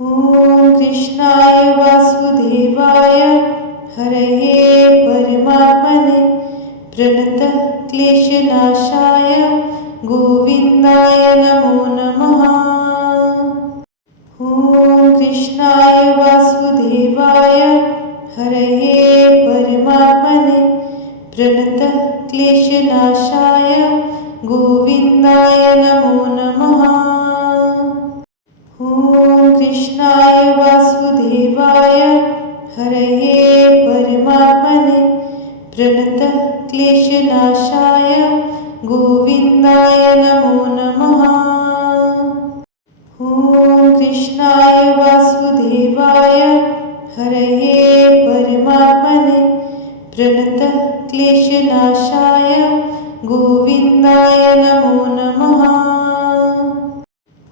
ॐ कृष्णाय वासुदेवाय हरये परमात्मने प्रणतक्लेशनाशाय गोविन्दाय नमो नमः। ॐ कृष्णाय वासुदेवाय हरये परमात्मने प्रणतक्लेशनाशाय गोविन्दाय नमो नमः। ॐ कृष्णाय वासुदेवाय हरये परमात्मने प्रणतक्लेशनाशाय गोविन्दाय नमो नमः। ॐ कृष्णाय वासुदेवाय हरये परमात्मने प्रणतक्लेशनाशाय गोविन्दाय नमो नमः।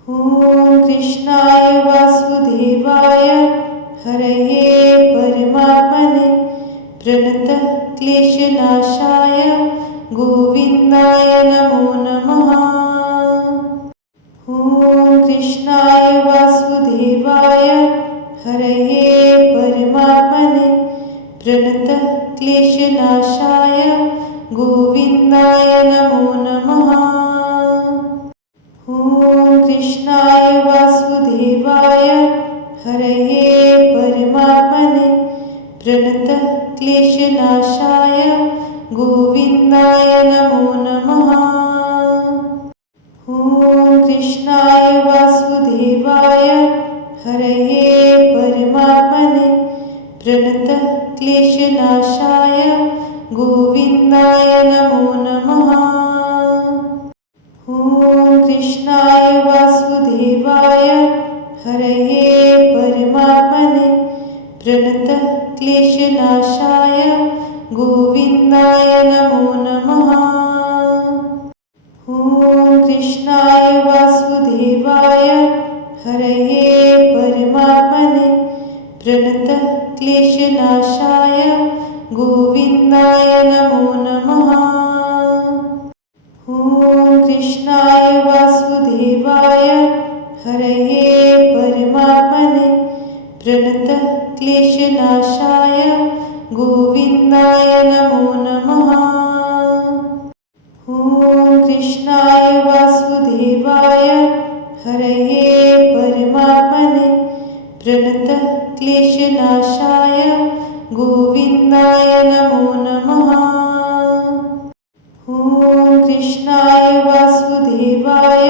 ॐ कृष्णाय वासुदेवाय हरये परमात्मने प्रणतक्लेशनाशाय गोविन्दाय नमो नमः। ॐ कृष्णाय वासुदेवाय हरये परमात्मने प्रणतक्लेशनाशाय गोविन्दाय नमो नमः। ॐ कृष्णाय वासुदेवाय हरये परमात्मने प्रणतक्लेशनाशाय गोविन्दाय नमो नमः। ॐ कृष्णाय वासुदेवाय हरये परमात्मने प्रणतक्लेशनाशाय गोविन्दाय नमो नमः। ॐ कृष्णाय वासुदेवाय हरये परमात्मने प्रणतक्लेशनाशाय गोविन्दाय नमो नमः। ॐ कृष्णाय वासुदेवाय हरये परमात्मने प्रणतक्लेशनाशाय गोविन्दाय नमो नमः। ॐ कृष्णाय वासुदेवाय हरये परमात्मने प्रणतक्लेशनाशाय गोविन्दाय नमो नमः। ॐ कृष्णाय वासुदेवाय हरये परमात्मने प्रणतक्लेशनाशाय गोविन्दाय नमो नमः। ॐ कृष्णाय वासुदेवाय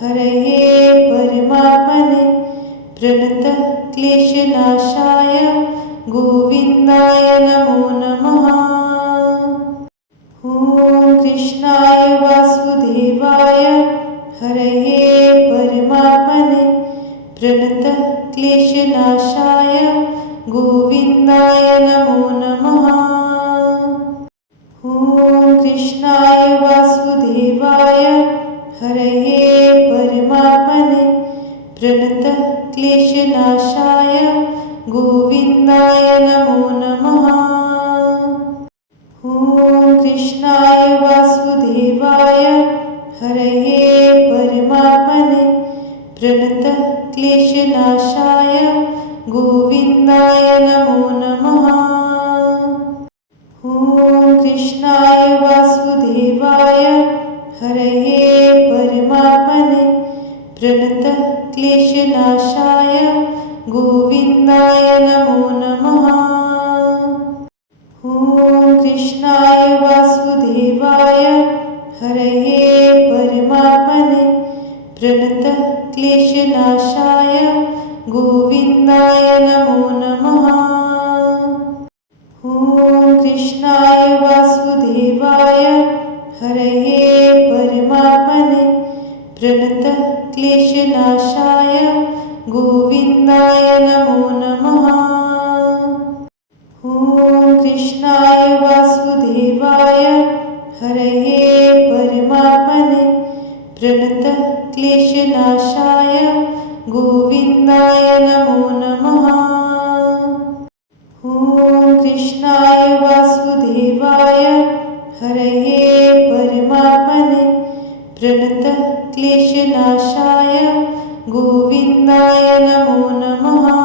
हरये परमात्मने प्रणतक्लेशनाशाय गोविन्दाय नमो नमः। ॐ कृष्णाय वासुदेवाय हरये परमात्मने प्रणतक्लेशनाशाय गोविन्दाय नमो नमः। ॐ कृष्णाय वासुदेवाय हरये परमात्मने प्रणतक्लेशनाशाय गोविन्दाय नमो नमः। ॐ कृष्णाय वासुदेवाय हरये परमात्मने प्रणतक्लेशनाशाय गोविन्दाय नमो नमः। ॐ कृष्णाय वासुदेवाय हरये परमात्मने प्रणतक्लेशनाशाय गोविन्दाय नमो नमः। ॐ कृष्णाय वासुदेवाय हरये परमात्मने प्रणतक्लेशनाशाय गोविन्दाय नमो नमः। ॐ कृष्णाय वासुदेवाय हरये परमात्मने प्रणतक्लेशनाशाय गोविन्दाय नमो नमः। ॐ कृष्णाय वासुदेवाय हरये परमात्मने प्रणतक्लेशनाशाय गोविन्दाय नमो नमः। ॐ कृष्णाय वासुदेवाय हरये परमात्मने प्रणतक्लेशनाशाय गोविन्दाय नमो नमः।